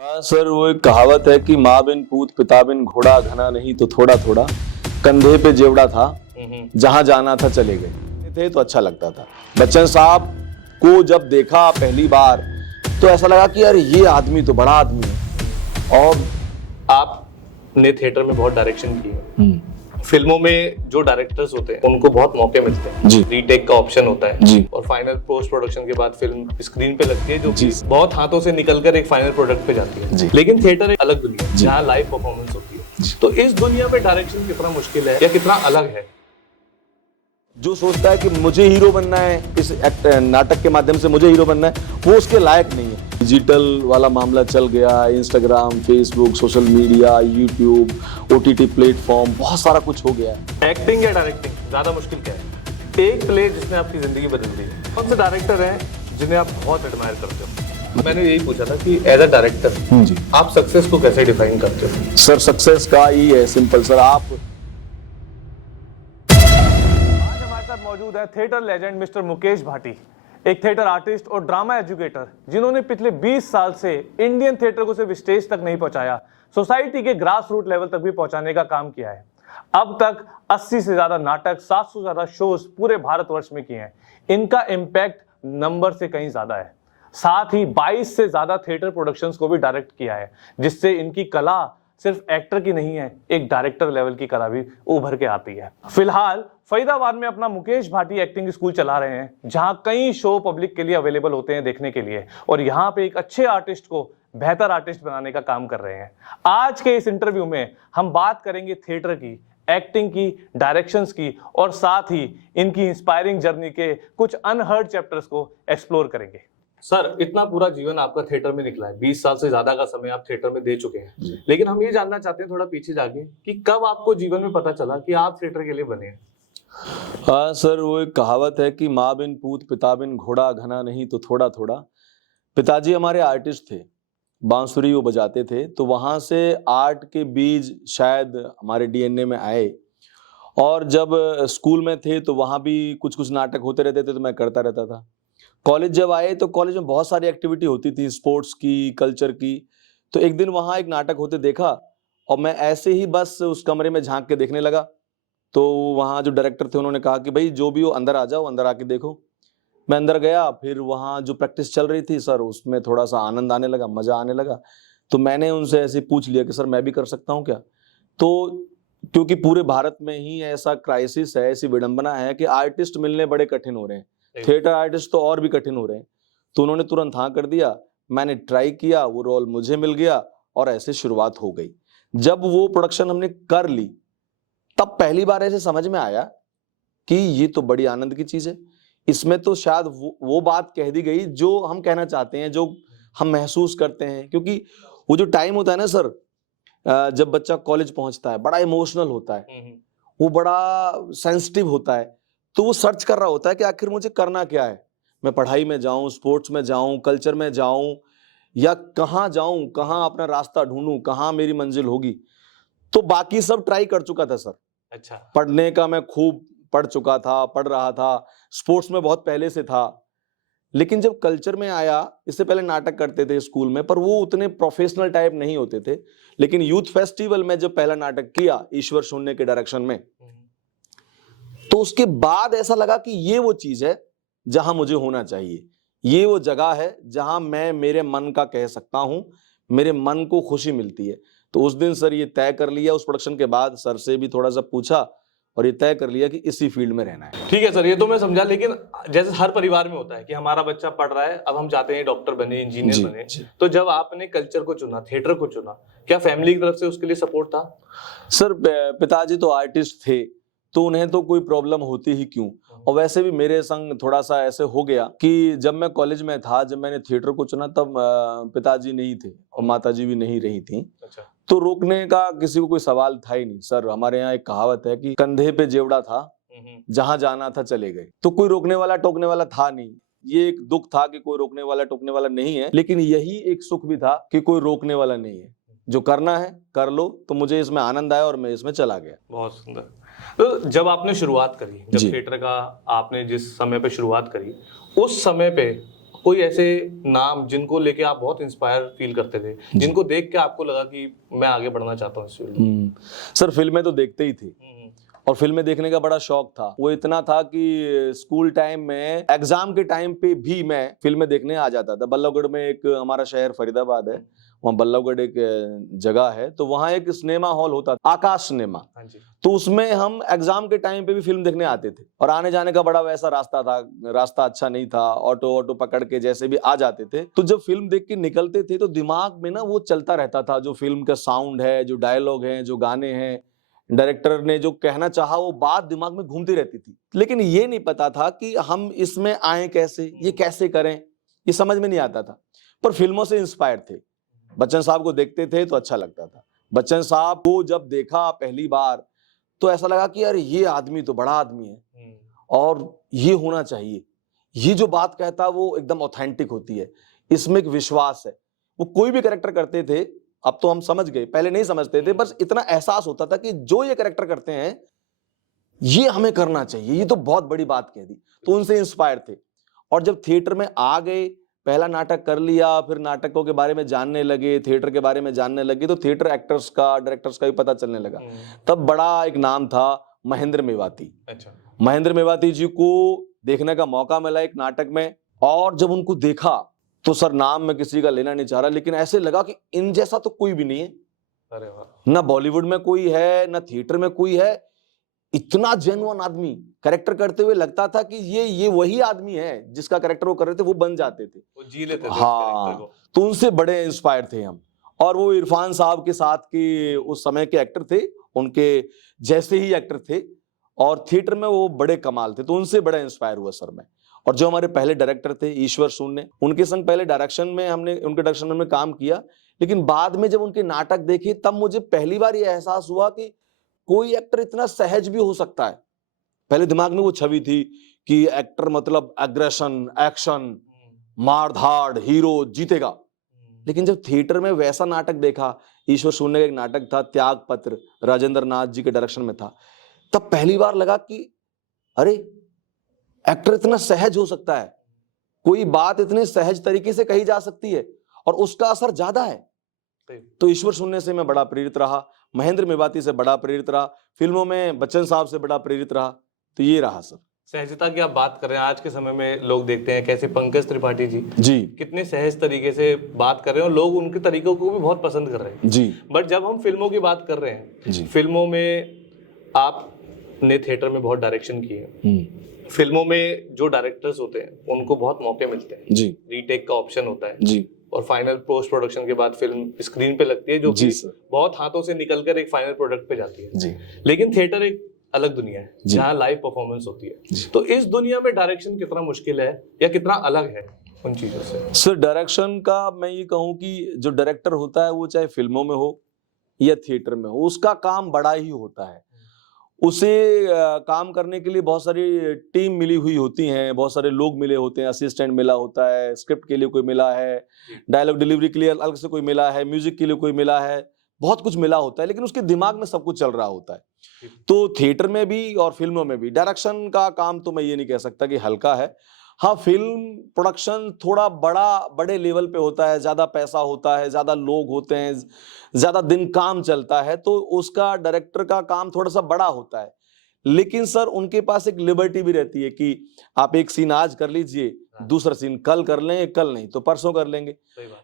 हाँ सर, वो एक कहावत है कि माँ बिन पूत पिता बिन घोड़ा, घना नहीं तो थोड़ा थोड़ा, कंधे पे जेवड़ा था, जहां जाना था चले गए थे तो अच्छा लगता था। बच्चन साहब को जब देखा पहली बार तो ऐसा लगा कि यार ये आदमी तो बड़ा आदमी है। और आपने थिएटर में बहुत डायरेक्शन की है। फिल्मों में जो डायरेक्टर्स होते हैं उनको बहुत मौके मिलते हैं जी। रीटेक का ऑप्शन होता है जी। और फाइनल पोस्ट प्रोडक्शन के बाद फिल्म स्क्रीन पे लगती है जो जी। कि बहुत हाथों से निकलकर एक फाइनल प्रोडक्ट पे जाती है। जी। लेकिन थिएटर एक अलग दुनिया है जी। जहाँ लाइव परफॉर्मेंस होती है। तो इस दुनिया में डायरेक्शन कितना मुश्किल है या कितना अलग है? जो सोचता है कि मुझे हीरो बनना है, इस नाटक के माध्यम से मुझे हीरो बनना है, वो उसके लायक नहीं है। डिजिटल वाला मामला चल गया, Instagram, Facebook, social media, YouTube, OTT platform, बहुत सारा कुछ हो गया है। एक्टिंग या डायरेक्टिंग ज्यादा मुश्किल क्या है? एक प्ले जिसने आपकी जिंदगी बदल दी, कौन से डायरेक्टर हैं जिन्हें आप बहुत एडमायर करते हो? मैंने यही पूछा था कि एज अ डायरेक्टर जी आप सक्सेस को कैसे डिफाइन करते हो? सर, सक्सेस का ही है सिंपल सर। आप आज हमारे साथ मौजूद है theatre legend mister Mukesh Bhati, एक थिएटर आर्टिस्ट और ड्रामा एजुकेटर जिन्होंने पिछले 20 साल से इंडियन थिएटर को सिर्फ स्टेज तक नहीं पहुंचाया, सोसाइटी के ग्रास रूट लेवल तक भी पहुंचाने का काम किया है। अब तक 80 से ज्यादा नाटक, 700 से ज्यादा शोज पूरे भारतवर्ष में किए हैं। इनका इम्पैक्ट नंबर से कहीं ज्यादा है। साथ ही 22 से ज्यादा थिएटर प्रोडक्शंस को भी डायरेक्ट किया है, जिससे इनकी कला सिर्फ एक्टर की नहीं है, एक डायरेक्टर लेवल की कला भी उभर के आती है। फिलहाल फरीदाबाद में अपना मुकेश भाटी एक्टिंग स्कूल चला रहे हैं, जहां कई शो पब्लिक के लिए अवेलेबल होते हैं देखने के लिए, और यहां पे एक अच्छे आर्टिस्ट को बेहतर आर्टिस्ट बनाने का काम कर रहे हैं। आज के इस इंटरव्यू में हम बात करेंगे थिएटर की, एक्टिंग की, डायरेक्शंस की, और साथ ही इनकी इंस्पायरिंग जर्नी के कुछ अनहर्ड चैप्टर्स को एक्सप्लोर करेंगे। सर, इतना पूरा जीवन आपका थिएटर में निकला है, 20 साल से ज्यादा का समय आप थिएटर में दे चुके हैं, लेकिन हम ये जानना चाहते हैं थोड़ा पीछे जाके कि कब आपको जीवन में पता चला कि आप थिएटर के लिए बने हैं? हाँ सर, वो एक कहावत है कि माँ बिन पूत पिता बिन घोड़ा, घना नहीं तो थोड़ा थोड़ा। पिताजी हमारे आर्टिस्ट थे, बांसुरी वो बजाते थे, तो वहाँ से आर्ट के बीज शायद हमारे डीएनए में आए। और जब स्कूल में थे तो वहाँ भी कुछ कुछ नाटक होते रहते थे, तो मैं करता रहता था। कॉलेज जब आए तो कॉलेज में बहुत सारी एक्टिविटी होती थी, स्पोर्ट्स की, कल्चर की। तो एक दिन वहाँ एक नाटक होते देखा और मैं ऐसे ही बस उस कमरे में झांक के देखने लगा। तो वहाँ जो डायरेक्टर थे उन्होंने कहा कि भाई जो भी हो अंदर आ जाओ, अंदर आके देखो। मैं अंदर गया, फिर वहाँ जो प्रैक्टिस चल रही थी सर, उसमें थोड़ा सा आनंद आने लगा, मजा आने लगा। तो मैंने उनसे ऐसे पूछ लिया कि सर मैं भी कर सकता हूँ क्या? तो क्योंकि पूरे भारत में ही ऐसा क्राइसिस है, ऐसी विडंबना है कि आर्टिस्ट मिलने बड़े कठिन हो रहे हैं, थिएटर आर्टिस्ट तो और भी कठिन हो रहे हैं। तो उन्होंने तुरंत हाँ कर दिया। मैंने ट्राई किया, वो रोल मुझे मिल गया और ऐसे शुरुआत हो गई। जब वो प्रोडक्शन हमने कर ली तब पहली बार ऐसे समझ में आया कि ये तो बड़ी आनंद की चीज है। इसमें तो शायद वो बात कह दी गई जो हम कहना चाहते हैं, जो हम महसूस करते हैं। क्योंकि वो जो टाइम होता है ना सर, जब बच्चा कॉलेज पहुंचता है, बड़ा इमोशनल होता है, वो बड़ा सेंसिटिव होता है। तो वो सर्च कर रहा होता है कि आखिर मुझे करना क्या है, मैं पढ़ाई में जाऊं, स्पोर्ट्स में जाऊं, कल्चर में जाऊं, या कहाँ जाऊं, कहाँ अपना रास्ता ढूंढूं, कहाँ मेरी मंजिल होगी। तो बाकी सब ट्राई कर चुका था सर। अच्छा। पढ़ने का मैं खूब पढ़ चुका था, पढ़ रहा था, स्पोर्ट्स में बहुत पहले से था। लेकिन जब कल्चर में आया, इससे पहले नाटक करते थे स्कूल में, पर वो उतने प्रोफेशनल टाइप नहीं होते थे। लेकिन यूथ फेस्टिवल में जब पहला नाटक किया ईश्वर शून्य के डायरेक्शन में, तो उसके बाद ऐसा लगा कि ये वो चीज है जहां मुझे होना चाहिए, ये वो जगह है जहां मैं मेरे मन का कह सकता हूं, मेरे मन को खुशी मिलती है। तो उस दिन सर ये तय कर लिया, उस प्रोडक्शन के बाद सर से भी थोड़ा सा पूछा और ये तय कर लिया कि इसी फील्ड में रहना है। ठीक है सर, ये तो मैं समझा, लेकिन जैसे हर परिवार में होता है कि हमारा बच्चा पढ़ रहा है, अब हम चाहते हैं डॉक्टर बने, इंजीनियर बने। तो जब आपने कल्चर को चुना, थिएटर को चुना, क्या फैमिली की तरफ से उसके लिए सपोर्ट था? सर पिताजी तो आर्टिस्ट थे, तो उन्हें तो कोई प्रॉब्लम होती ही क्यों। और वैसे भी मेरे संग थोड़ा सा ऐसे हो गया कि जब मैं कॉलेज में था, जब मैंने थिएटर को चुना, तब पिताजी नहीं थे और माताजी भी नहीं रही थी। अच्छा। तो रोकने का किसी को कोई सवाल था ही नहीं सर। हमारे यहाँ एक कहावत है कि कंधे पे जेवड़ा था, जहां जाना था चले गए। तो कोई रोकने वाला टोकने वाला था नहीं। ये एक दुख था कि कोई रोकने वाला टोकने वाला नहीं है, लेकिन यही एक सुख भी था कि कोई रोकने वाला नहीं है। जो करना है कर लो। तो मुझे इसमें आनंद आया और मैं इसमें चला गया। बहुत सुंदर। तो जब आपने शुरुआत करी, जब थिएटर का आपने जिस समय पे शुरुआत करी, उस समय पे कोई ऐसे नाम जिनको लेके आप बहुत इंस्पायर फील करते थे, जिनको देख के आपको लगा कि मैं आगे बढ़ना चाहता हूँ इस फील्ड में? सर फिल्में तो देखते ही थे और फिल्में देखने का बड़ा शौक था। वो इतना था कि स्कूल टाइम में एग्जाम के टाइम पे भी मैं फिल्में देखने आ जाता था। बल्लभगढ़ में एक हमारा शहर फरीदाबाद है, वहाँ बल्लभगढ़ एक जगह है, तो वहाँ एक सिनेमा हॉल होता था, आकाश सिनेमा। हाँ जी। तो उसमें हम एग्जाम के टाइम पे भी फिल्म देखने आते थे और आने जाने का बड़ा वैसा रास्ता था, रास्ता अच्छा नहीं था, ऑटो पकड़ के जैसे भी आ जाते थे। तो जब फिल्म देख के निकलते थे तो दिमाग में ना वो चलता रहता था, जो फिल्म का साउंड है, जो डायलॉग है, जो गाने हैं, डायरेक्टर ने जो कहना चाहा वो बात दिमाग में घूमती रहती थी। लेकिन ये नहीं पता था कि हम इसमें आए कैसे, ये कैसे करें, ये समझ में नहीं आता था। पर फिल्मों से इंस्पायर थे, बच्चन साहब को देखते थे तो अच्छा लगता था। बच्चन साहब को जब देखा पहली बार तो ऐसा लगा कि यार ये आदमी तो बड़ा आदमी है और ये होना चाहिए, ये जो बात कहता वो एकदम ऑथेंटिक होती है, इसमें एक विश्वास है। वो कोई भी कैरेक्टर करते थे, अब तो हम समझ गए, पहले नहीं समझते थे, बस इतना एहसास होता था कि जो ये कैरेक्टर करते हैं ये हमें करना चाहिए, ये तो बहुत बड़ी बात कह दी। तो उनसे इंस्पायर थे। और जब थिएटर में आ गए, पहला नाटक कर लिया, फिर नाटकों के बारे में जानने लगे, थिएटर के बारे में जानने लगे, तो थिएटर एक्टर्स का, डायरेक्टर्स का भी पता चलने लगा। तब बड़ा एक नाम था महेंद्र मेवाती। अच्छा। महेंद्र मेवाती जी को देखने का मौका मिला एक नाटक में, और जब उनको देखा तो सर नाम में किसी का लेना नहीं चाह रहा, लेकिन ऐसे लगा कि इन जैसा तो कोई भी नहीं है। अरे वाह। ना बॉलीवुड में कोई है, ना थिएटर में कोई है। इतना जेन्युइन आदमी कैरेक्टर करते हुए लगता था कि ये वही आदमी है जिसका कैरेक्टर वो कर रहे थे, वो बन जाते थे, वो जी लेते थे उस हाँ। कैरेक्टर को। तो उनसे बड़े इंस्पायर थे हम। और वो इरफान साहब के साथ के उस समय के एक्टर थे, उनके जैसे ही एक्टर थे, और थिएटर में वो बड़े कमाल थे। तो उनसे बड़ा इंस्पायर हुआ सर मैं। और जो हमारे पहले डायरेक्टर थे ईश्वर शून्य, उनके संग पहले डायरेक्शन में हमने, उनके डायरेक्शन में काम किया, लेकिन बाद में जब उनके नाटक देखे तब मुझे पहली बार ये एहसास हुआ कि कोई एक्टर इतना सहज भी हो सकता है। पहले दिमाग में वो छवि थी कि एक्टर मतलब एग्रेशन, एक्शन, मार धाड़, हीरो जीतेगा। लेकिन जब थिएटर में वैसा नाटक देखा, ईश्वर शून्य का एक नाटक था त्याग पत्र, राजेंद्र नाथ जी के डायरेक्शन में था, तब पहली बार लगा कि अरे एक्टर इतना सहज हो सकता है, कोई बात इतने सहज तरीके से कही जा सकती है और उसका असर ज्यादा है। तो ईश्वर शून्य से मैं बड़ा प्रेरित रहा, महेंद्र मेवाती से बड़ा प्रेरित रहा, फिल्मों में बच्चन साहब से बड़ा प्रेरित रहा। तो ये रहा सर। सहजता की आप बात कर रहे हैं, आज के समय में लोग देखते हैं कैसे पंकज त्रिपाठी जी कितने सहज तरीके से बात कर रहे हैं और लोग उनके तरीकों को भी बहुत पसंद कर रहे हैं जी। बट जब हम फिल्मों की बात कर रहे हैं जी। फिल्मों में आपने थिएटर में बहुत डायरेक्शन किए, फिल्मों में जो डायरेक्टर्स होते हैं उनको बहुत मौके मिलते हैं जी, रीटेक का ऑप्शन होता है जी, और फाइनल पोस्ट प्रोडक्शन के बाद फिल्म स्क्रीन पे लगती है जो कि बहुत हाथों से निकलकर एक फाइनल प्रोडक्ट पे जाती है जी। लेकिन थिएटर एक अलग दुनिया है जहाँ लाइव परफॉर्मेंस होती है। तो इस दुनिया में डायरेक्शन कितना मुश्किल है या कितना अलग है उन चीजों से? सर डायरेक्शन का मैं ये कहूँ कि जो डायरेक्टर होता है वो चाहे फिल्मों में हो या थिएटर में हो, उसका काम बड़ा ही होता है। उसे काम करने के लिए बहुत सारी टीम मिली हुई होती हैं, बहुत सारे लोग मिले होते हैं, असिस्टेंट मिला होता है, स्क्रिप्ट के लिए कोई मिला है, डायलॉग डिलीवरी के लिए अलग से कोई मिला है, म्यूजिक के लिए कोई मिला है, बहुत कुछ मिला होता है, लेकिन उसके दिमाग में सब कुछ चल रहा होता है। तो थिएटर में भी और फिल्मों में भी डायरेक्शन का काम तो मैं ये नहीं कह सकता कि हल्का है। हाँ, फिल्म प्रोडक्शन थोड़ा बड़े लेवल पे होता है, ज्यादा पैसा होता है, ज्यादा लोग होते हैं, ज्यादा दिन काम चलता है, तो उसका डायरेक्टर का काम थोड़ा सा बड़ा होता है। लेकिन सर उनके पास एक लिबर्टी भी रहती है कि आप एक सीन आज कर लीजिए, दूसरा सीन कल कर लें, कल नहीं तो परसों कर लेंगे।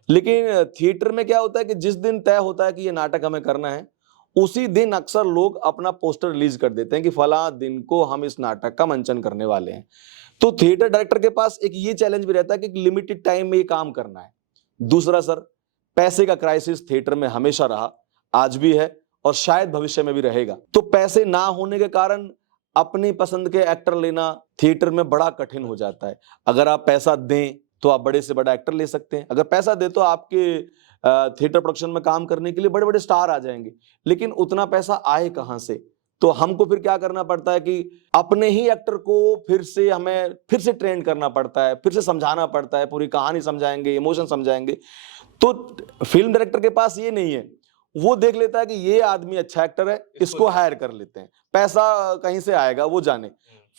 लेकिन थिएटर में क्या होता है कि जिस दिन तय होता है कि ये नाटक हमें करना है, उसी दिन अक्सर लोग अपना पोस्टर रिलीज कर देते हैं कि फला दिन को हम इस नाटक का मंचन करने वाले हैं। तो थिएटर डायरेक्टर के पास एक ये चैलेंज भी रहता है कि लिमिटेड टाइम में ये काम करना है। दूसरा सर, पैसे का क्राइसिस थिएटर में हमेशा रहा, आज भी है और शायद भविष्य में भी रहेगा। तो पैसे ना होने के कारण अपनी पसंद के एक्टर लेना थिएटर में बड़ा कठिन हो जाता है। अगर आप पैसा दें तो आप बड़े से बड़ा एक्टर ले सकते हैं, अगर पैसा दे तो आपके थिएटर प्रोडक्शन में काम करने के लिए बड़े बड़े स्टार आ जाएंगे, लेकिन उतना पैसा आए कहां से? तो हमको फिर क्या करना पड़ता है कि अपने ही एक्टर को फिर से ट्रेन करना पड़ता है, फिर से समझाना पड़ता है, पूरी कहानी समझाएंगे, इमोशन समझाएंगे। तो फिल्म डायरेक्टर के पास ये नहीं है, वो देख लेता है कि ये आदमी अच्छा एक्टर है, इसको हायर कर लेते हैं, पैसा कहीं से आएगा वो जाने।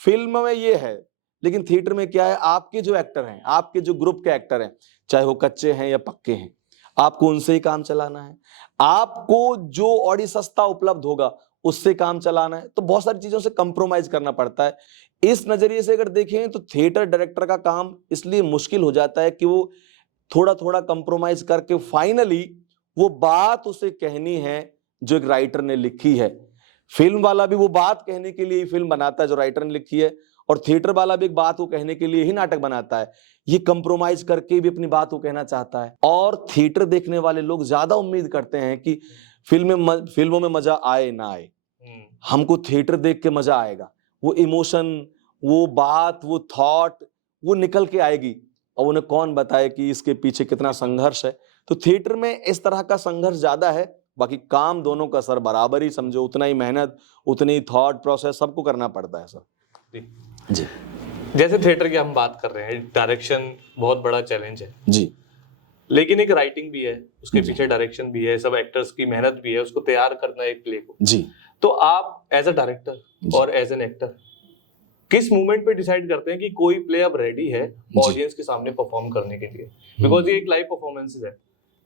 फिल्म में ये है, लेकिन थिएटर में क्या है, आपके जो एक्टर हैं, आपके जो ग्रुप के एक्टर हैं, चाहे वो कच्चे हैं या पक्के हैं, आपको उनसे ही काम चलाना है। आपको जो ऑडी सस्ता उपलब्ध होगा उससे काम चलाना है, तो बहुत सारी चीजों से कंप्रोमाइज करना पड़ता है। इस नजरिए से अगर देखें तो थिएटर डायरेक्टर का काम इसलिए मुश्किल हो जाता है कि वो थोड़ा थोड़ा कंप्रोमाइज करके फाइनली वो बात उसे कहनी है जो एक राइटर ने लिखी है। फिल्म वाला भी वो बात कहने के लिए ही फिल्म बनाता है जो राइटर ने लिखी है, और थिएटर वाला भी एक बात को कहने के लिए ही नाटक बनाता है। ये कंप्रोमाइज करके भी अपनी बात को कहना चाहता है। और थिएटर देखने वाले लोग ज्यादा उम्मीद करते हैं कि फिल्मों में मजा आए ना आए, हमको थिएटर देख के मजा आएगा। वो इमोशन, वो बात, वो थॉट वो निकल के आएगी, और उन्हें कौन बताए कि इसके पीछे कितना संघर्ष है। तो थिएटर में इस तरह का संघर्ष ज्यादा है। बाकी काम दोनों का सर बराबर ही समझो, उतना ही मेहनत, उतनी थॉट प्रोसेस सबको करना पड़ता है सर। जी, जैसे थिएटर की हम बात कर रहे हैं, डायरेक्शन बहुत बड़ा चैलेंज है जी, लेकिन एक राइटिंग भी है, उसके पीछे डायरेक्शन भी है, सब एक्टर्स की मेहनत भी है, उसको तैयार करना है एक प्ले को। जी। तो आप एज अ डायरेक्टर और एज एन एक्टर किस मोमेंट पे डिसाइड करते हैं कि कोई प्ले अब रेडी है ऑडियंस के सामने परफॉर्म करने के लिए? बिकॉज ये एक लाइव परफॉर्मेंस है,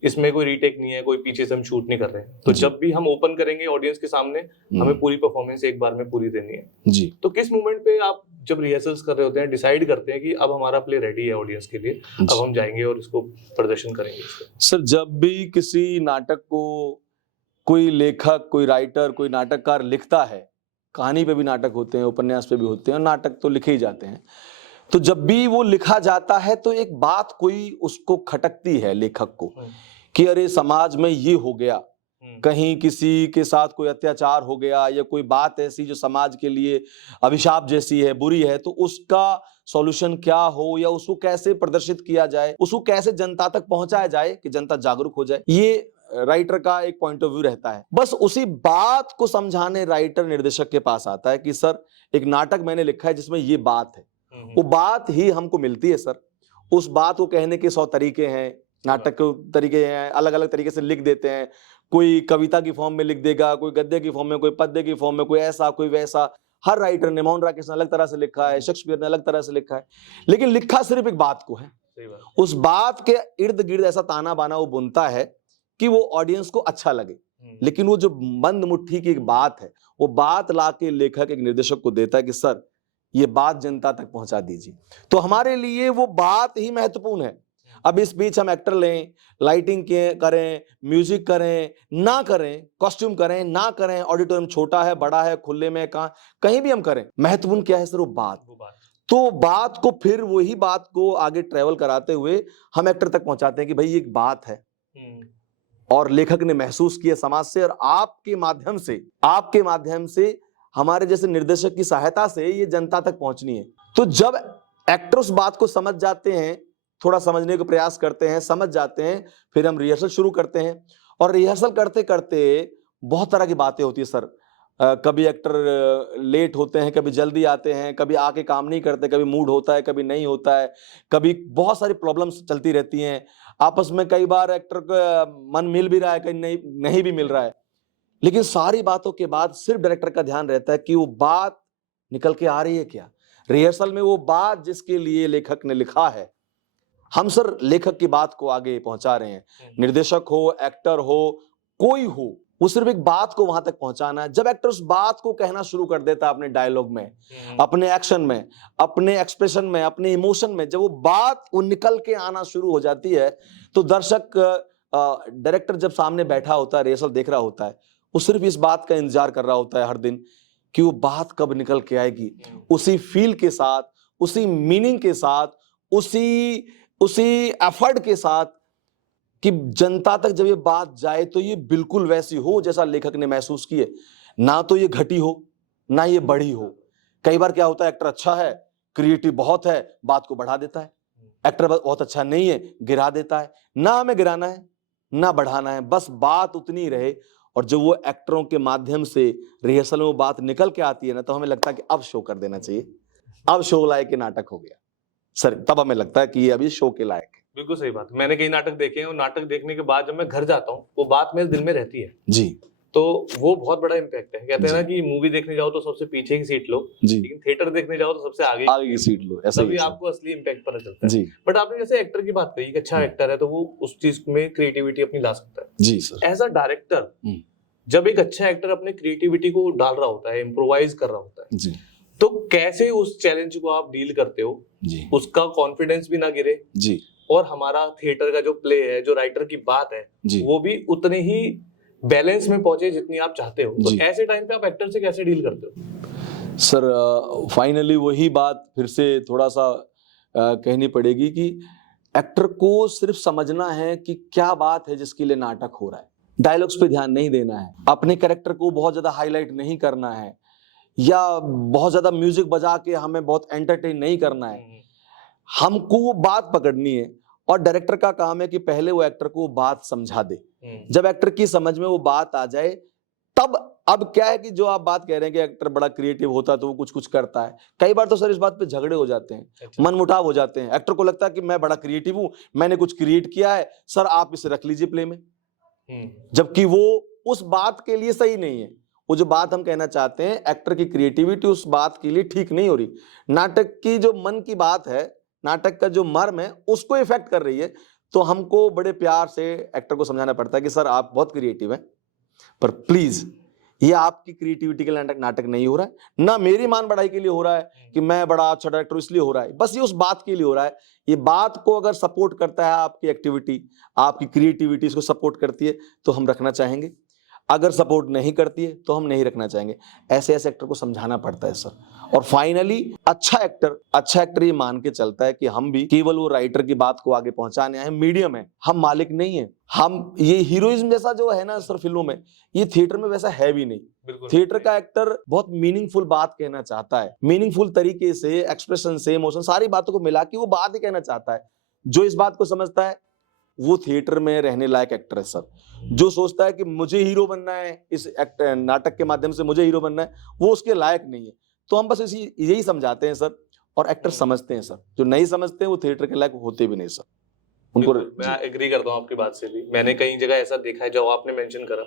इसमें कोई रीटेक नहीं है, कोई पीछे से हम शूट नहीं कर रहे हैं। तो जब भी हम ओपन करेंगे ऑडियंस के सामने, हमें पूरी परफॉर्मेंस एक बार में पूरी देनी है। जी। तो किस मोमेंट पे आप जब रिहर्सल्स कर रहे होते हैं डिसाइड करते हैं कि अब हमारा प्ले रेडी है ऑडियंस के लिए, अब हम जाएंगे और इसको प्रदर्शन करेंगे इसको? सर, जब भी किसी नाटक को कोई लेखक, कोई राइटर, कोई नाटककार लिखता है, कहानी पे भी नाटक होते हैं, उपन्यास पे भी होते हैं, और नाटक तो लिखे ही जाते हैं। तो जब भी वो लिखा जाता है तो एक बात कोई उसको खटकती है लेखक को कि अरे समाज में ये हो गया, कहीं किसी के साथ कोई अत्याचार हो गया, या कोई बात ऐसी जो समाज के लिए अभिशाप जैसी है, बुरी है, तो उसका सॉल्यूशन क्या हो, या उसको कैसे प्रदर्शित किया जाए, उसको कैसे जनता तक पहुंचाया जाए कि जनता जागरूक हो जाए। ये राइटर का एक पॉइंट ऑफ व्यू रहता है। बस उसी बात को समझाने राइटर निर्देशक के पास आता है कि सर एक नाटक मैंने लिखा है जिसमें ये बात है, वो बात ही हमको मिलती है सर। उस बात को कहने के 100 तरीके हैं, नाटक के तरीके हैं, अलग अलग तरीके से लिख देते हैं। कोई कविता की फॉर्म में लिख देगा, कोई गद्य की फॉर्म में, कोई पद्य की फॉर्म में, कोई ऐसा कोई वैसा। हर राइटर ने, मोहन राकेश ने अलग तरह से लिखा है, शेक्सपियर ने अलग तरह से लिखा है, लेकिन लिखा सिर्फ एक बात को है। उस बात के इर्द गिर्द ऐसा ताना बाना वो बुनता है कि वो ऑडियंस को अच्छा लगे। लेकिन वो जो बंद मुट्ठी की एक बात है, वो बात लाके लेखक एक निर्देशक को देता है कि सर ये बात जनता तक पहुंचा दीजिए। तो हमारे लिए वो बात ही महत्वपूर्ण है। अब इस बीच हम एक्टर लें, लाइटिंग करें, म्यूजिक करें, ना करें, कॉस्ट्यूम करें, ना करें, ऑडिटोरियम छोटा है, बड़ा है, खुले में, कहीं भी हम करें, महत्वपूर्ण क्या है सर? वो बात। तो बात को फिर वही बात को आगे ट्रेवल कराते हुए हम एक्टर तक पहुंचाते हैं कि भाई एक बात है और लेखक ने महसूस किया समाज से, और आपके माध्यम से हमारे जैसे निर्देशक की सहायता से ये जनता तक पहुंचनी है। तो जब एक्टर उस बात को समझ जाते हैं, थोड़ा समझने का प्रयास करते हैं, समझ जाते हैं, फिर हम रिहर्सल शुरू करते हैं। और रिहर्सल करते करते बहुत तरह की बातें होती है सर। कभी एक्टर लेट होते हैं, कभी जल्दी आते हैं, कभी आके काम नहीं करते, कभी मूड होता है, कभी नहीं होता है, कभी बहुत सारी प्रॉब्लम्स चलती रहती हैं आपस में। कई बार एक्टर का मन मिल भी रहा है, कहीं नहीं भी मिल रहा है, लेकिन सारी बातों के बाद सिर्फ डायरेक्टर का ध्यान रहता है कि वो बात निकल के आ रही है क्या। रिहर्सल में वो बात जिसके लिए लेखक ने लिखा है, हम सर लेखक की बात को आगे पहुंचा रहे हैं। निर्देशक हो, एक्टर हो, कोई हो, वो सिर्फ एक बात को वहां तक पहुंचाना है। जब एक्टर उस बात को कहना शुरू कर देता है अपने डायलॉग में, अपने एक्शन में, अपने एक्सप्रेशन में, अपने इमोशन में, जब वो बात वो निकल के आना शुरू हो जाती है, तो दर्शक, डायरेक्टर जब सामने बैठा होता है, रिहर्सल देख रहा होता है, वो सिर्फ इस बात का इंतजार कर रहा होता है हर दिन कि वो बात कब निकल के आएगी, उसी फील के साथ, उसी मीनिंग के साथ, उसी एफर्ट के साथ, कि जनता तक जब ये बात जाए तो ये बिल्कुल वैसी हो जैसा लेखक ने महसूस किए, ना तो ये घटी हो ना ये बढ़ी हो। कई बार क्या होता है, एक्टर अच्छा है, क्रिएटिव बहुत है, बात को बढ़ा देता है। एक्टर बहुत अच्छा नहीं है, गिरा देता है। ना हमें गिराना है ना बढ़ाना है, बस बात उतनी रहे। और जब वो एक्टरों के माध्यम से रिहर्सल में वो बात निकल के आती है ना, तो हमें लगता है कि अब शो कर देना चाहिए, अब शो लायक के नाटक हो गया सर। तब हमें लगता है कि ये अभी शो के लायक है। बिल्कुल सही बात। मैंने कई नाटक देखे हैं, और नाटक देखने के बाद जब मैं घर जाता हूँ वो बात मेरे दिल में रहती है जी। तो वो बहुत बड़ा इम्पैक्ट है। कहते हैं ना कि मूवी देखने जाओ तो सबसे पीछे की सीट लो, जी, लेकिन थिएटर देखने जाओ तो सबसे आगे आगे की सीट लो, ऐसा ही तभी है सर। आपको असली इम्पैक्ट पता चलता है। जी बट आपने जैसे एक्टर की बात कही कि अच्छा एक्टर है तो वो उस चीज में क्रिएटिविटी अपनी ला सकता है। जी सर। एज अ डायरेक्टर जब एक अच्छा एक्टर अपने क्रिएटिविटी को डाल रहा होता है, इम्प्रोवाइज कर रहा होता है, जी तो कैसे उस चैलेंज को आप डील करते हो, जी उसका कॉन्फिडेंस भी ना गिरे जी और हमारा थिएटर का जो प्ले है, जो राइटर की बात है, जी वो भी उतने ही बैलेंस में पहुंचे जितनी आप चाहते हो। तो जी। ऐसे टाइम पे आप एक्टर से कैसे डील करते हो? सर फाइनली वही बात फिर से थोड़ा सा कहनी पड़ेगी कि एक्टर को सिर्फ समझना है कि क्या बात है जिसके लिए नाटक हो रहा है। डायलॉग्स पे ध्यान नहीं देना है, अपने कैरेक्टर को बहुत ज्यादा हाईलाइट नहीं करना है, या बहुत ज्यादा म्यूजिक बजा के हमें बहुत एंटरटेन नहीं करना है। हमको वो बात पकड़नी है और डायरेक्टर का काम है कि पहले वो एक्टर को वो बात समझा दे। जब एक्टर की समझ में वो बात आ जाए तब, अब क्या है कि जो आप बात कह रहे हैं कि एक्टर बड़ा क्रिएटिव होता है तो वो कुछ कुछ करता है, कई बार तो सर इस बात पे झगड़े हो जाते हैं, अच्छा। मनमुटाव हो जाते हैं। एक्टर को लगता है कि मैं बड़ा क्रिएटिव हूं, मैंने कुछ क्रिएट किया है, सर आप इसे रख लीजिए प्ले में, जबकि वो उस बात के लिए सही नहीं है। वो जो बात हम कहना चाहते हैं, एक्टर की क्रिएटिविटी उस बात के लिए ठीक नहीं हो रही। नाटक की जो मन की बात है, नाटक का जो मर्म है, उसको इफेक्ट कर रही है। तो हमको बड़े प्यार से एक्टर को समझाना पड़ता है कि सर आप बहुत क्रिएटिव हैं, पर प्लीज ये आपकी क्रिएटिविटी के लिए नाटक नहीं हो रहा है, ना मेरी मान बढ़ाई के लिए हो रहा है कि मैं बड़ा अच्छा डायरेक्टर इसलिए हो रहा है, बस ये उस बात के लिए हो रहा है। ये बात को अगर सपोर्ट करता है, आपकी एक्टिविटी, आपकी क्रिएटिविटी इसको सपोर्ट करती है तो हम रखना चाहेंगे, अगर सपोर्ट नहीं करती है तो हम नहीं रखना चाहेंगे। ऐसे ऐसे एक्टर को समझाना पड़ता है सर। और फाइनली अच्छा एक्टर ये मान के चलता है कि हम भी केवल वो राइटर की बात को आगे पहुंचाने आए, मीडियम है, हम मालिक नहीं है। हम ये हीरोइज्म जैसा जो है ना सर फिल्मों में, ये थिएटर में वैसा है भी नहीं। थिएटर का एक्टर बहुत मीनिंगफुल बात कहना चाहता है, मीनिंगफुल तरीके से, एक्सप्रेशन से, इमोशन, सारी बातों को मिला के वो बात ही कहना चाहता है। जो इस बात को समझता है वो थिएटर में रहने लायक एक्टर है सर। जो सोचता है कि मुझे हीरो बनना है, इस नाटक के माध्यम से मुझे हीरो बनना है, वो उसके लायक नहीं है। तो हम बस यही समझाते हैं सर, और एक्टर समझते हैं सर। जो नहीं समझते हैं वो थिएटर के लायक होते भी नहीं सर। उनको मैं एग्री करता हूँ आपकी बात से भी। मैंने कई जगह ऐसा देखा है, जो आपने मेंशन करा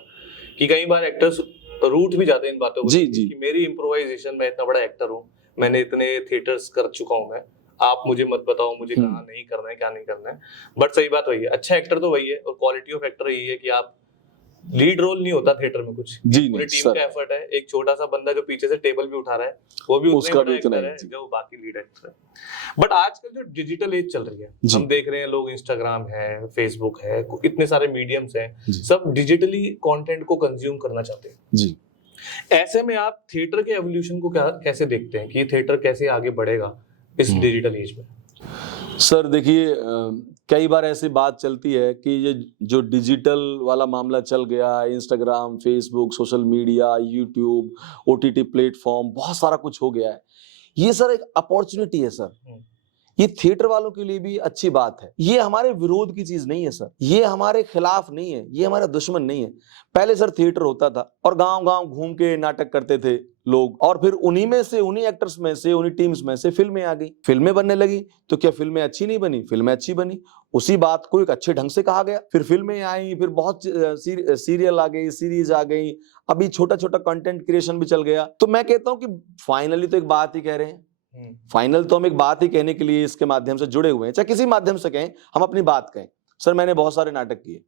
कि कई बार एक्टर्स रूठ भी जाते हैं इन बातों को जी जी कि मेरी इम्प्रोवाइजेशन, मैं इतना बड़ा एक्टर हूँ, मैंने इतने थिएटर्स कर चुका हूँ, मैं आप मुझे मत बताओ मुझे कहाँ नहीं करना है, क्या नहीं करना है। बट सही बात वही है, अच्छा एक्टर तो वही है, और क्वालिटी ऑफ एक्टर यही है कि आप लीड रोल नहीं होता थिएटर में कुछ, जी पूरी नहीं टीम सर। का एफर्ट है। एक छोटा सा बंदा जो पीछे से टेबल भी उठा रहा है, वो भी उसका उतना भी ही उतना बड़ा ही, एक्टर है जी। जो बाकी लीड एक्टर है। बट आजकल जो डिजिटल एज चल रही है, जी। हम देख रहे हैं लोग इंस्टाग्राम है, फेसबुक है, इतने सारे मीडियम्स हैं, जी। सब डिजिटली कंटेंट को कंज्यूम करना चाहते हैं। जी ऐसे में आप थिएटर के एवोल्यूशन को कैसे देखते हैं कि थिएटर कैसे आगे बढ़ेगा इस डिजिटल एज में? सर देखिए, कई बार ऐसी बात चलती है कि ये जो डिजिटल वाला मामला चल गया, Instagram, Facebook, social media, YouTube, OTT platform, बहुत सारा कुछ हो गया है। ये सर एक अपॉर्चुनिटी है सर। ये थिएटर वालों के लिए भी अच्छी बात है। ये हमारे विरोध की चीज नहीं है सर, ये हमारे खिलाफ नहीं है, ये हमारा दुश्मन नहीं है। पहले सर थिएटर होता था और गांव गांव घूम के नाटक करते थे लोग, और फिर उन्हीं में से, उन्हीं एक्टर्स में से, उन्हीं टीम्स में से फिल्में आ गई, फिल्में बनने लगी। तो क्या फिल्में अच्छी नहीं बनी? फिल्में अच्छी बनी। उसी बात को एक अच्छे ढंग से कहा गया, फिर फिल्में आई, फिर बहुत सीरियल आ गई, सीरीज आ गई, अभी छोटा छोटा कंटेंट क्रिएशन भी चल गया। तो मैं कहता हूँ कि फाइनली तो एक बात ही कह रहे हैं, फाइनल तो हम एक बात ही कहने के लिए इसके माध्यम से जुड़े हुए हैं, चाहे किसी माध्यम से कहें, हम अपनी बात कहें। सर मैंने बहुत सारे नाटक किए,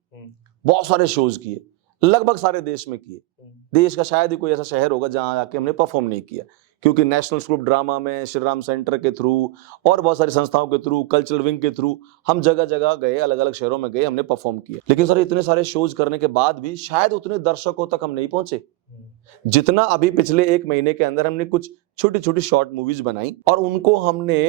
बहुत सारे शोज किए, लगभग सारे देश में किए। देश का शायद ही कोई ऐसा शहर होगा जहां आके हमने परफॉर्म नहीं किया, क्योंकि नेशनल स्कूल ऑफ ड्रामा में, श्री राम सेंटर के थ्रू और बहुत सारी संस्थाओं के थ्रू, कल्चरल विंग के थ्रू हम जगह जगह गए, अलग अलग शहरों में गए, हमने परफॉर्म किया। लेकिन सर इतने सारे शोज करने के बाद भी शायद उतने दर्शकों तक हम नहीं पहुंचे जितना अभी पिछले एक महीने के अंदर हमने कुछ छोटी छोटी शॉर्ट मूवीज बनाई और उनको हमने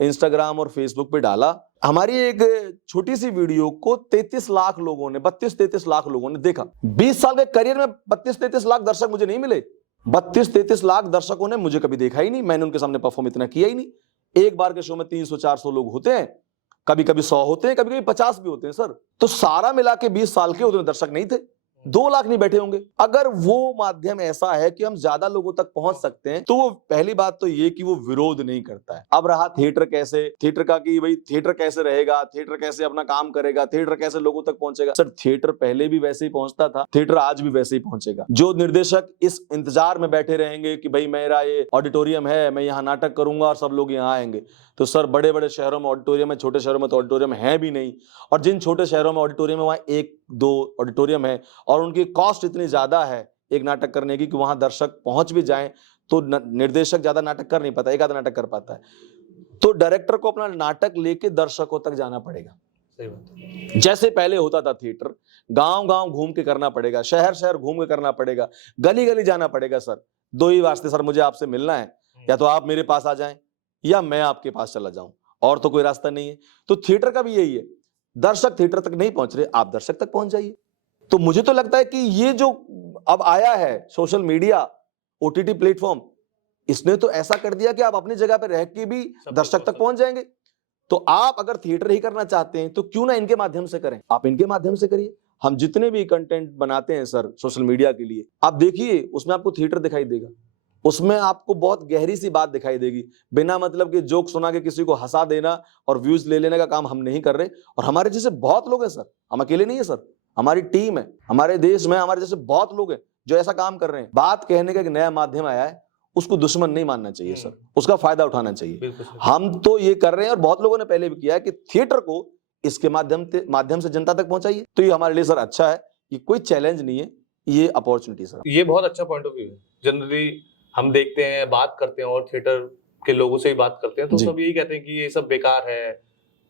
इंस्टाग्राम और फेसबुक पे डाला। हमारी एक छोटी सी वीडियो को 33 लाख लोगों ने, 32-33 लाख लोगों ने देखा। 20 साल के करियर में 32-33 लाख दर्शक मुझे नहीं मिले। 32-33 लाख दर्शकों ने मुझे कभी देखा ही नहीं, मैंने उनके सामने परफॉर्म इतना किया ही नहीं। एक बार के शो में 300-400 लोग होते हैं, कभी कभी 100 होते हैं, कभी कभी 50 भी होते हैं सर। तो सारा मिला के 20 साल के उतने दर्शक नहीं थे। 2 लाख नहीं बैठे होंगे। अगर वो माध्यम ऐसा है कि हम ज्यादा लोगों तक पहुंच सकते हैं, तो वो पहली बात तो ये कि वो विरोध नहीं करता है। अब रहा थिएटर कैसे, थिएटर का कि भाई थिएटर कैसे रहेगा, थिएटर कैसे अपना काम करेगा, थिएटर कैसे लोगों तक पहुंचेगा। सर थिएटर पहले भी वैसे ही पहुंचता था, थिएटर आज भी वैसे ही पहुंचेगा। जो निर्देशक इस इंतजार में बैठे रहेंगे कि भाई मेरा ये ऑडिटोरियम है, मैं यहाँ नाटक करूंगा और सब लोग यहाँ आएंगे, तो सर बड़े बड़े शहरों में ऑडिटोरियम है, छोटे शहरों में तो ऑडिटोरियम है भी नहीं। और जिन छोटे शहरों में ऑडिटोरियम है वहाँ 1-2 ऑडिटोरियम है और उनकी कॉस्ट इतनी ज्यादा है एक नाटक करने की कि वहां दर्शक पहुंच भी जाएं तो निर्देशक ज्यादा नाटक कर नहीं पाता, एक आधा नाटक कर पाता है। तो डायरेक्टर को अपना नाटक लेके दर्शकों तक जाना पड़ेगा। सही बात है। जैसे पहले होता था थिएटर, गांव गांव घूम के करना पड़ेगा, शहर शहर घूम के करना पड़ेगा, गली गली जाना पड़ेगा। सर 2 ही वास्ते, सर मुझे आपसे मिलना है, या तो आप मेरे पास आ जाएं या मैं आपके पास चला जाऊं, और तो कोई रास्ता नहीं है। तो थिएटर का भी यही है, दर्शक थिएटर तक नहीं पहुंच रहे, आप दर्शक तक पहुंच जाइए। तो मुझे तो लगता है कि ये जो अब आया है सोशल मीडिया, ओटीटी प्लेटफॉर्म, इसने तो ऐसा कर दिया कि आप अपनी जगह पर रह के भी दर्शक तक पहुंच जाएंगे। तो आप अगर थिएटर ही करना चाहते हैं तो क्यों ना इनके माध्यम से करें, आप इनके माध्यम से करिए। हम जितने भी कंटेंट बनाते हैं सर सोशल मीडिया के लिए, आप देखिए उसमें आपको थिएटर दिखाई देगा, उसमें आपको बहुत गहरी सी बात दिखाई देगी। बिना मतलब के जोक सुना के किसी को हंसा देना और व्यूज ले लेने का काम हम नहीं कर रहे। और हमारे जैसे बहुत लोग हैं सर, हम अकेले नहीं है सर, हमारी टीम है, हमारे देश में हमारे जैसे बहुत लोग हैं जो ऐसा काम कर रहे हैं। बात कहने का एक नया माध्यम आया है, उसको दुश्मन नहीं मानना चाहिए सर, उसका फायदा उठाना चाहिए। हम तो ये कर रहे हैं और बहुत लोगों ने पहले भी किया है कि थिएटर को इसके माध्यम से जनता तक पहुंचाइए। तो ये हमारे लिए सर अच्छा है, ये कोई चैलेंज नहीं है, ये अपॉर्चुनिटी सर। ये बहुत अच्छा पॉइंट ऑफ व्यू है। जनरली हम देखते हैं, बात करते हैं और थिएटर के लोगों से ही बात करते हैं तो सब यही कहते हैं कि ये सब बेकार है,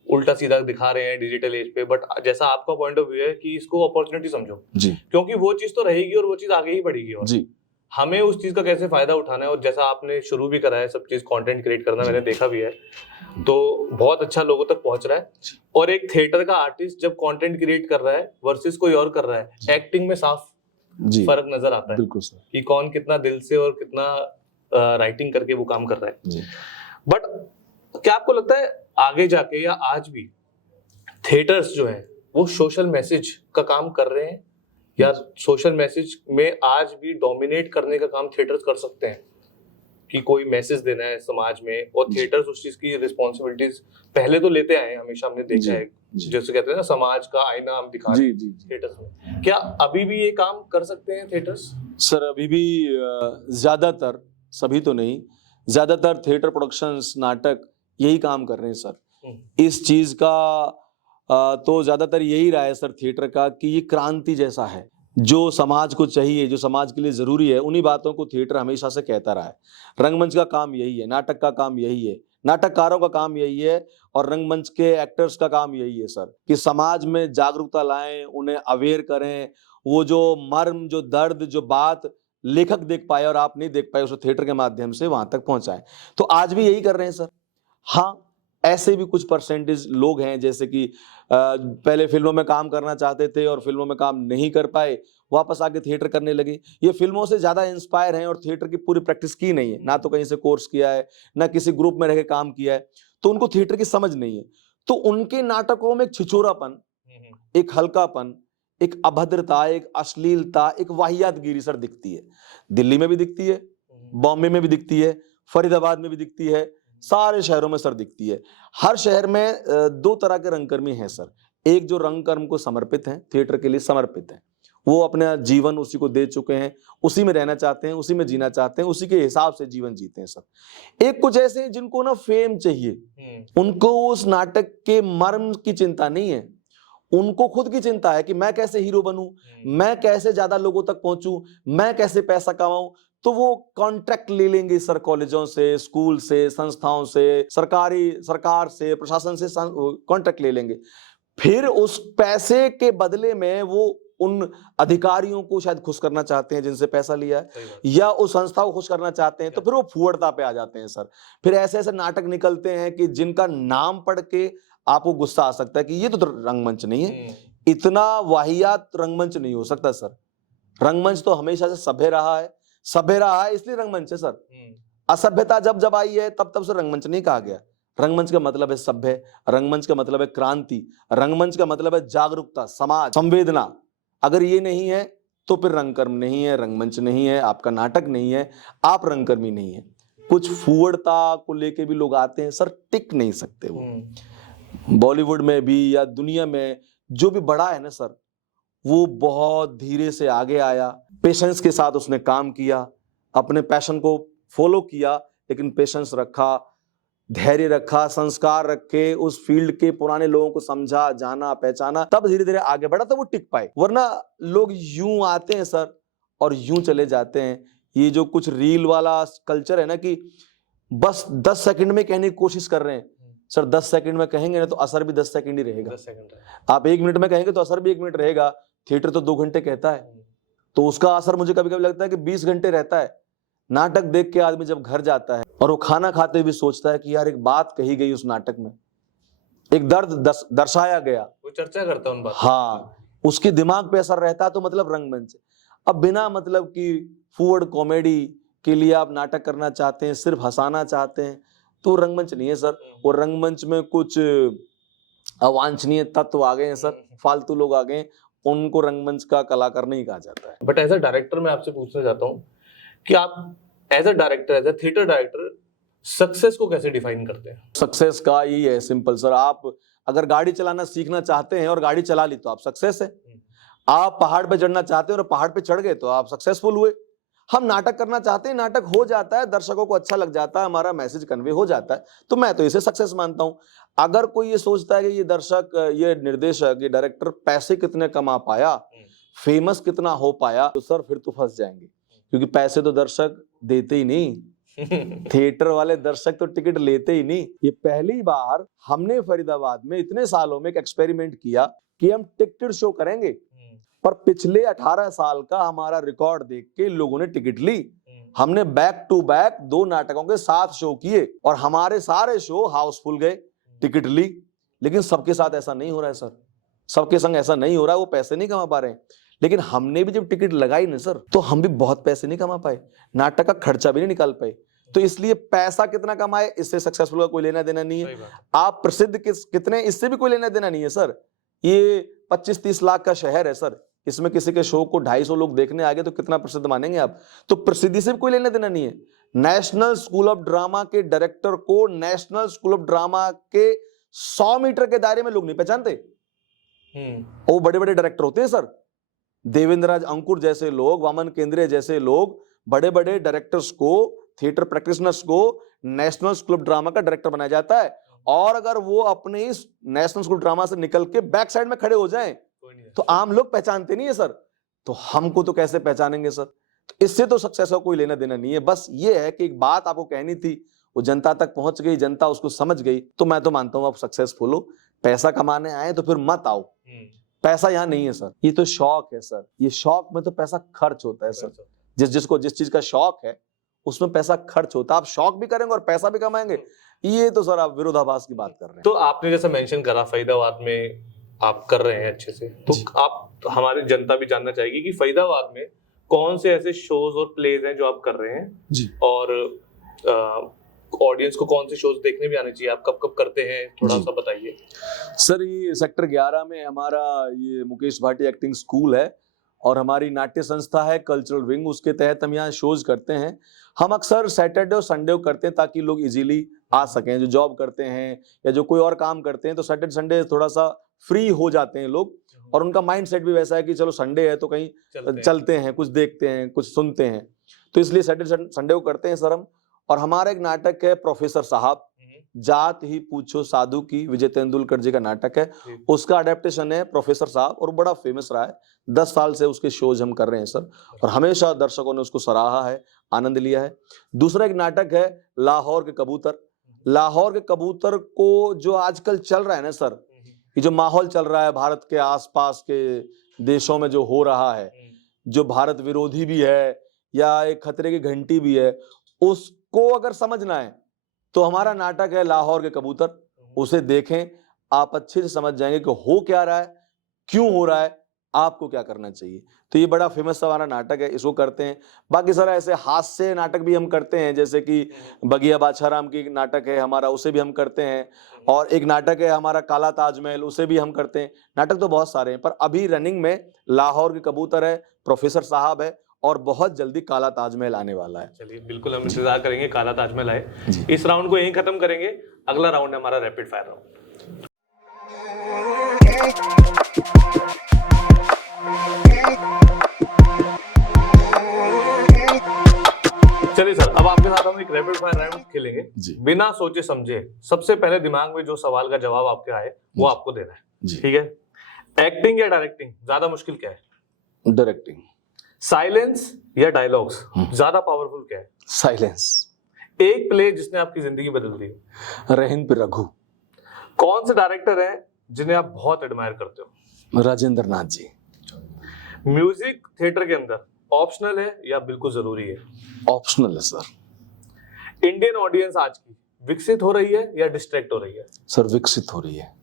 उल्टा सीधा दिखा रहे हैं डिजिटल एज पे। बट जैसा आपका पॉइंट ऑफ व्यू है कि इसको अपॉर्चुनिटी समझो जी, क्योंकि वो चीज तो रहेगी और वो चीज आगे ही बढ़ेगी और जी, हमें उस चीज का कैसे फायदा उठाना है। और जैसा आपने शुरू भी करा है सब चीज कंटेंट क्रिएट करना, मैंने देखा भी है, तो बहुत अच्छा लोगों तक पहुंच रहा है। और एक थिएटर का आर्टिस्ट जब कंटेंट क्रिएट कर रहा है वर्सेस कोई और कर रहा है, एक्टिंग में साफ जी, फर्क नजर आता है बिल्कुल सर, कि कौन कितना दिल से और कितना राइटिंग करके वो काम कर रहा है। जी। बट क्या आपको लगता है आगे जाके या आज भी थिएटर्स जो हैं वो सोशल मैसेज का काम कर रहे हैं, या सोशल मैसेज में आज भी डोमिनेट करने का काम थिएटर्स कर सकते हैं कि कोई मैसेज देना है समाज में, और थिएटर्स उस चीज की रिस्पॉन्सिबिलिटीज पहले तो लेते आए हैं, हमेशा हमने देखा है, जैसे कहते हैं ना समाज का आईना हम दिखा रहे हैं थिएटर्स में। क्या अभी भी ये काम कर सकते हैं थिएटर्स? सर अभी भी ज्यादातर, सभी तो नहीं, ज्यादातर थिएटर प्रोडक्शंस, नाटक यही काम कर रहे हैं सर। इस चीज का तो ज्यादातर यही रहा है सर थिएटर का कि ये क्रांति जैसा है, जो समाज को चाहिए, जो समाज के लिए जरूरी है, उन्हीं बातों को थिएटर हमेशा से कहता रहा है। रंगमंच का काम यही है, नाटक का काम यही है, नाटककारों का काम यही है, और रंगमंच के एक्टर्स का काम यही है सर कि समाज में जागरूकता लाएं, उन्हें अवेयर करें। वो जो मर्म, जो दर्द, जो बात लेखक देख पाए और आप नहीं देख पाए, उसे थिएटर के माध्यम से वहां तक पहुंचाएं। तो आज भी यही कर रहे हैं सर। हाँ, ऐसे भी कुछ परसेंटेज लोग हैं जैसे कि पहले फिल्मों में काम करना चाहते थे और फिल्मों में काम नहीं कर पाए, वापस आके थिएटर करने लगे। ये फिल्मों से ज्यादा इंस्पायर हैं और थिएटर की पूरी प्रैक्टिस की नहीं है, ना तो कहीं से कोर्स किया है, ना किसी ग्रुप में रह के काम किया है, तो उनको थिएटर की समझ नहीं है। तो उनके नाटकों में एक छिछोरापन, एक हल्कापन, एक अभद्रता, एक अश्लीलता, एक वाहियातगिरी सर दिखती है। दिल्ली में भी दिखती है, बॉम्बे में भी दिखती है, फरीदाबाद में भी दिखती है, सारे शहरों में सर दिखती है। हर शहर में 2 तरह के रंगकर्मी हैं सर। एक जो रंगकर्म को समर्पित हैं, थिएटर के लिए समर्पित हैं, वो अपना जीवन उसी को दे चुके हैं, उसी में रहना चाहते हैं, उसी में जीना चाहते हैं, उसी के हिसाब से जीवन जीते हैं सर। एक कुछ ऐसे हैं जिनको ना फेम चाहिए, उनको उस नाटक के मर्म की चिंता नहीं है, उनको खुद की चिंता है कि मैं कैसे हीरो बनूं, मैं कैसे ज्यादा लोगों तक पहुंचूं, मैं कैसे पैसा कमाऊं। तो वो कॉन्ट्रैक्ट ले लेंगे सर, कॉलेजों से, स्कूल से, संस्थाओं से, सरकार से, प्रशासन से कॉन्ट्रैक्ट ले लेंगे। फिर उस पैसे के बदले में वो उन अधिकारियों को शायद खुश करना चाहते हैं जिनसे पैसा लिया है, या उस संस्था को खुश करना चाहते हैं, तो फिर वो फुहड़ता पे आ जाते हैं सर। फिर ऐसे ऐसे नाटक निकलते हैं कि जिनका नाम पढ़ के आपको गुस्सा आ सकता है कि ये तो रंगमंच नहीं है, इतना वाहियात रंगमंच नहीं हो सकता सर। रंगमंच तो हमेशा से सभ्य रहा है, सभ्य रहा है इसलिए रंगमंच है सर। असभ्यता जब जब आई है तब से रंगमंच नहीं कहा गया। रंगमंच का मतलब है सभ्य, रंगमंच का मतलब है क्रांति, रंगमंच का मतलब है जागरूकता, समाज, संवेदना। अगर ये नहीं है तो फिर रंगकर्म नहीं है, रंगमंच नहीं है, आपका नाटक नहीं है, आप रंगकर्मी नहीं है। कुछ फूवड़ता को लेके भी लोग आते हैं सर, टिक नहीं सकते वो। बॉलीवुड में भी या दुनिया में जो भी बड़ा है ना सर, वो बहुत धीरे से आगे आया, पेशेंस के साथ उसने काम किया, अपने पैशन को फॉलो किया, लेकिन पेशेंस रखा, धैर्य रखा, संस्कार रखे, उस फील्ड के पुराने लोगों को समझा, जाना, पहचाना, तब धीरे धीरे आगे बढ़ा, तब वो टिक पाए। वरना लोग यूं आते हैं सर और यूं चले जाते हैं। ये जो कुछ रील वाला कल्चर है ना कि बस 10 सेकंड में कहने की कोशिश कर रहे हैं सर, 10 सेकंड में कहेंगे ना तो असर भी 10 सेकंड ही रहेगा। 10 सेकंड आप 1 मिनट में कहेंगे तो असर भी 1 मिनट रहेगा। थिएटर तो 2 घंटे कहता है, तो उसका असर मुझे कभी कभी लगता है कि 20 घंटे रहता है। नाटक देख के आदमी जब घर जाता है और वो खाना खाते हुए सोचता है कि यार एक बात कही गई उस नाटक में, एक दर्द दर्शाया गया, वो चर्चा करता है उन बातों हाँ, उसके दिमाग पे असर रहता है, तो मतलब रंगमंच। अब बिना मतलब कि फूड कॉमेडी के लिए आप नाटक करना चाहते हैं, सिर्फ हंसाना चाहते हैं, तो रंगमंच नहीं है सर। और रंगमंच में कुछ अवांछनीय तत्व आ गए हैं सर, फालतू लोग आ गए, उनको रंगमंच का कलाकार नहीं कहा जाता है। बट एज अ डायरेक्टर मैं आपसे पूछना चाहता हूँ कि आप as a director, as a theatre director, success को कैसे डिफाइन करते हैं? सक्सेस का यही है सिंपल सर, आप अगर गाड़ी चलाना सीखना चाहते हैं और गाड़ी चला ली तो आप सक्सेस है। आप पहाड़ पे चढ़ना चाहते हैं और पहाड़ पे चढ़ गए तो आप सक्सेसफुल हुए। हम नाटक करना चाहते हैं, नाटक हो जाता है, दर्शकों को अच्छा लग जाता है, हमारा मैसेज कन्वे हो जाता है, तो मैं तो इसे सक्सेस मानता हूं। अगर कोई ये सोचता है कि ये दर्शक, ये निर्देशक, ये डायरेक्टर पैसे कितने कमा पाया, फेमस कितना हो पाया, तो सर फिर तो फंस जाएंगे, क्योंकि पैसे तो दर्शक देते ही नहीं। थिएटर वाले दर्शक तो टिकट लेते ही नहीं। ये पहली बार हमने फरीदाबाद में इतने सालों में एक एक्सपेरिमेंट किया कि हम टिकटेड शो करेंगे, पर पिछले 18 साल का हमारा रिकॉर्ड देख के लोगों ने टिकट ली। हमने बैक टू बैक 2 नाटकों के 7 शो किए और हमारे सारे शो हाउसफुल गए, टिकट ली। लेकिन सबके साथ ऐसा नहीं हो रहा है सर, सबके संग ऐसा नहीं हो रहा है, वो पैसे नहीं कमा पा रहे हैं। लेकिन हमने भी जब टिकट लगाई ना सर, तो हम भी बहुत पैसे नहीं कमा पाए, नाटक का खर्चा भी नहीं निकाल पाए। तो इसलिए पैसा कितना कमाए इससे सक्सेसफुल का कोई लेना देना नहीं है। आप प्रसिद्ध कितने, इससे भी कोई लेना देना नहीं है सर। ये 25-30 लाख का शहर है सर, इसमें किसी के शो को 250 लोग देखने आ गए तो कितना प्रसिद्ध मानेंगे आप? तो प्रसिद्धि से भी कोई लेना देना नहीं है। नेशनल स्कूल ऑफ ड्रामा के डायरेक्टर को नेशनल स्कूल ऑफ ड्रामा के 100 मीटर के दायरे में लोग नहीं पहचानते। वो बड़े बड़े डायरेक्टर होते हैं सर, देवेंद्र राज अंकुर जैसे लोग, वामन केंद्रे जैसे लोग, बड़े बड़े डायरेक्टर्स को, थिएटर प्रैक्टिशनर्स को नेशनल स्कूल ऑफ ड्रामा का डायरेक्टर बनाया जाता है। और अगर वो अपने इस नेशनल स्कूल ड्रामा से निकल के बैक साइड में खड़े हो जाएं तो आम लोग पहचानते नहीं है सर, तो हमको तो कैसे पहचानेंगे सर? तो इससे तो सक्सेस का कोई लेना देना नहीं है। बस ये है कि एक बात आपको कहनी थी, वो जनता तक पहुंच गई, जनता उसको समझ गई, तो मैं तो मानता हूं आप सक्सेसफुल हो। पैसा कमाने आए तो फिर मत आओ, पैसा यहाँ नहीं है सर, ये तो शौक है सर। ये शौक में तो पैसा खर्च होता है सर। जिस चीज का शौक है उसमें पैसा खर्च होता है। आप शौक भी करेंगे और पैसा भी कमाएंगे, ये तो सर आप विरोधाभास की बात कर रहे हैं। तो आपने जैसा मेंशन करा फरीदाबाद में आप कर रहे हैं अच्छे से, तो आप, हमारी जनता भी जानना चाहेगी कि फरीदाबाद में कौन से ऐसे शोज और प्लेज हैं जो आप कर रहे हैं जी, और ऑडियंस को कौन से शोज देखने भी आने चाहिए, आप कब कब करते हैं, थोड़ा सा बताइए। सर ये सेक्टर 11 में हमारा ये मुकेश भाटी एक्टिंग स्कूल है और हमारी नाट्य संस्था है कल्चरल विंग, उसके तहत हम यहाँ शोज करते हैं। हम अक्सर सैटरडे और संडे को करते हैं ताकि लोग इजीली आ सकें, जो जॉब करते हैं या जो कोई और काम करते हैं, तो सैटरडे संडे थोड़ा सा फ्री हो जाते हैं लोग, और उनका माइंड सेट भी वैसा है कि चलो संडे है तो कहीं चलते हैं, कुछ देखते हैं, कुछ सुनते हैं, तो इसलिए सैटरडे संडे को करते हैं सर हम। और हमारा एक नाटक है प्रोफेसर साहब, जात ही पूछो साधु की, विजय तेंदुलकर जी का नाटक है, उसका अडेप्टेशन है प्रोफेसर साहब, और बड़ा फेमस रहा है। 10 साल से उसके शोज हम कर रहे हैं सर, और हमेशा दर्शकों ने उसको सराहा है, आनंद लिया है। दूसरा एक नाटक है लाहौर के कबूतर। लाहौर के कबूतर को जो आजकल चल रहा है ना सर, ये जो माहौल चल रहा है भारत के आसपास के देशों में जो हो रहा है, जो भारत विरोधी भी है या एक खतरे की घंटी भी है, उसको अगर समझना है तो हमारा नाटक है लाहौर के कबूतर, उसे देखें, आप अच्छे से समझ जाएंगे कि हो क्या रहा है, क्यों हो रहा है, आपको क्या करना चाहिए। तो ये बड़ा फेमस हमारा नाटक है, इसको करते हैं। बाकी सारा ऐसे हास्य नाटक भी हम करते हैं, जैसे कि बगिया बाछाराम की नाटक है हमारा, उसे भी हम करते हैं। और एक नाटक है हमारा काला ताजमहल, उसे भी हम करते हैं। नाटक तो बहुत सारे हैं, पर अभी रनिंग में लाहौर के कबूतर है, प्रोफेसर साहब है, और बहुत जल्दी काला ताजमहल आने वाला है। चलिए बिल्कुल हम इंतजार करेंगे काला ताजमहल आए। इस राउंड को यहीं खत्म करेंगे। अगला राउंड है हमारा रैपिड फायर राउंड। चलिए सर, अब आपके साथ हम एक रैपिड फायर राउंड खेलेंगे जी। बिना सोचे समझे। सबसे पहले दिमाग में जो सवाल का जवाब आपके आए वो आपको देना है, जी। ठीक है। एक्टिंग या डायरेक्टिंग ज्यादा मुश्किल क्या है? डायरेक्टिंग। साइलेंस या डायलॉग्स ज्यादा पावरफुल क्या है? साइलेंस। एक प्ले जिसने आपकी जिंदगी बदल दी। रहन पे रघु। कौन से डायरेक्टर हैं जिन्हें आप बहुत एडमायर करते हो? राजेंद्र नाथ जी। म्यूजिक थिएटर के अंदर ऑप्शनल है या बिल्कुल जरूरी है? ऑप्शनल है सर। इंडियन ऑडियंस आज की विकसित हो रही है या डिस्ट्रैक्ट हो रही है? सर विकसित हो रही है।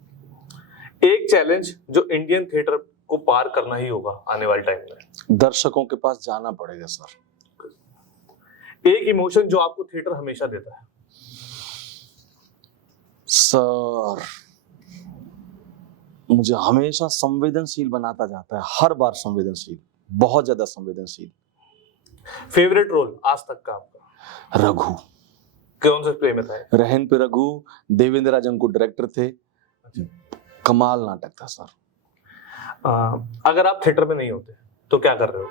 एक चैलेंज जो इंडियन थिएटर को पार करना ही होगा आने वाले टाइम में। दर्शकों के पास जाना पड़ेगा सर। एक इमोशन जो आपको थिएटर हमेशा देता है। सर मुझे हमेशा संवेदनशील बनाता जाता है, हर बार संवेदनशील, बहुत ज्यादा संवेदनशील। फेवरेट रोल आज तक का आपका? रघु। कौन से प्ले में था? रहन पे रघु। देवेंद्र राज को डायरेक्टर थे। कमाल नाटक था सर। अगर आप थिएटर में नहीं होते तो क्या कर रहे हो?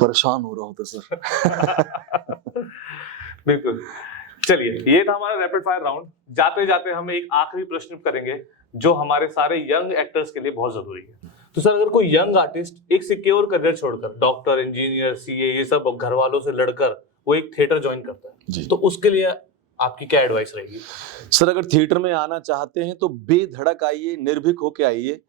परेशान हो रहा होता सर। बिल्कुल। चलिए, ये था हमारा रैपिड फायर राउंड। जाते जाते हम एक आखिरी प्रश्न करेंगे जो हमारे सारे यंग एक्टर्स के लिए बहुत जरूरी है। तो सर, अगर कोई यंग आर्टिस्ट एक सिक्योर करियर छोड़कर डॉक्टर, इंजीनियर, सीए ये सब घर वालों से लड़कर वो एक थिएटर ज्वाइन करता है, तो उसके लिए आपकी क्या एडवाइस रहेगी? सर अगर थिएटर में आना चाहते हैं तो बेधड़क आइए, निर्भीक होके आइए।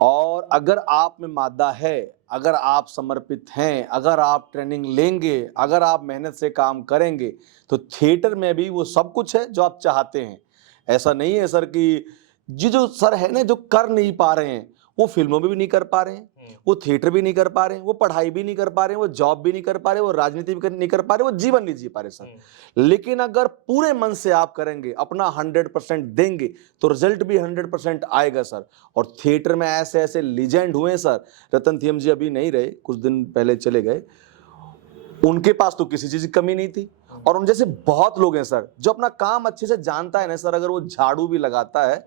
और अगर आप में मादा है, अगर आप समर्पित हैं, अगर आप ट्रेनिंग लेंगे, अगर आप मेहनत से काम करेंगे, तो थिएटर में भी वो सब कुछ है जो आप चाहते हैं। ऐसा नहीं है सर कि जो सर है ना, जो कर नहीं पा रहे हैं, वो फिल्मों में भी नहीं कर पा रहे हैं, वो थिएटर भी नहीं कर पा रहे हैं, वो पढ़ाई भी नहीं कर पा रहे हैं, वो जॉब भी नहीं कर पा रहे, वो राजनीति भी नहीं कर पा रहे, वो जीवन नहीं जी पा रहे सर। लेकिन अगर पूरे मन से आप करेंगे, अपना 100% देंगे, तो रिजल्ट भी 100% आएगा सर। और थिएटर में ऐसे ऐसे लीजेंड हुए सर। रतन थियम जी अभी नहीं रहे, कुछ दिन पहले चले गए। उनके पास तो किसी चीज की कमी नहीं थी। और उन जैसे बहुत लोग हैं सर जो अपना काम अच्छे से जानता है ना सर, अगर वो झाड़ू भी लगाता है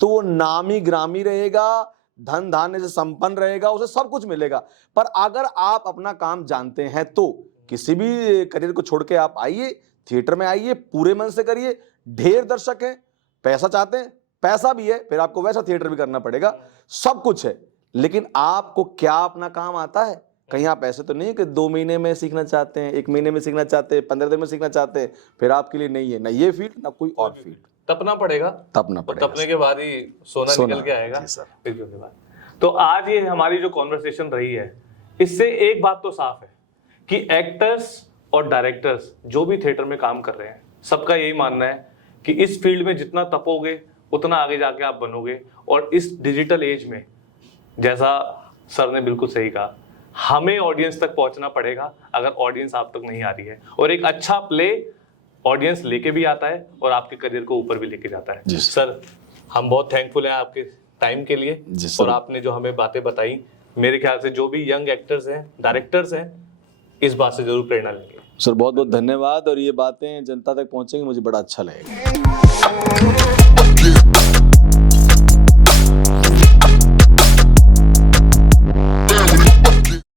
तो वो नामी ग्रामी रहेगा, धन धान्य से संपन्न रहेगा, उसे सब कुछ मिलेगा। पर अगर आप अपना काम जानते हैं तो किसी भी करियर को छोड़ के आप आइए, थिएटर में आइए, पूरे मन से करिए। ढेर दर्शक हैं, पैसा चाहते हैं, पैसा भी है, फिर आपको वैसा थिएटर भी करना पड़ेगा, सब कुछ है। लेकिन आपको क्या अपना काम आता है? कहीं आप ऐसे तो नहीं कि 2 महीने में सीखना चाहते हैं, 1 महीने में सीखना चाहते हैं, 15 दिन में सीखना चाहते हैं, फिर आपके लिए नहीं है ना ये फील्ड ना कोई और फील्ड। तपना पड़ेगा। तपना पड़ेगा। तपने के बाद ही सोना निकल के आएगा। बिल्कुल के बाद। तो आज ये हमारी जो कॉन्वर्सेशन रही है, इससे एक बात तो साफ है कि एक्टर्स और डायरेक्टर्स जो भी थिएटर में काम कर रहे हैं, सबका यही मानना है कि इस फील्ड में जितना तपोगे उतना आगे जाके आप बनोगे। और इस डिजिटल एज में, जैसा सर ने बिल्कुल सही कहा, हमें ऑडियंस तक पहुंचना पड़ेगा अगर ऑडियंस आप तक नहीं आ रही है। और एक अच्छा प्ले ऑडियंस लेके भी आता है और आपके करियर को ऊपर भी लेके जाता है। सर, हम बहुत थैंकफुल हैं आपके टाइम के लिए। और आपने जो हमें बातें बताई, मेरे ख्याल से जो भी यंग एक्टर्स हैं, डायरेक्टर्स हैं, इस बात से जरूर प्रेरणा लेंगे। सर बहुत बहुत धन्यवाद। और ये बातें जनता तक पहुंचेंगी, मुझे बड़ा अच्छा लगेगा।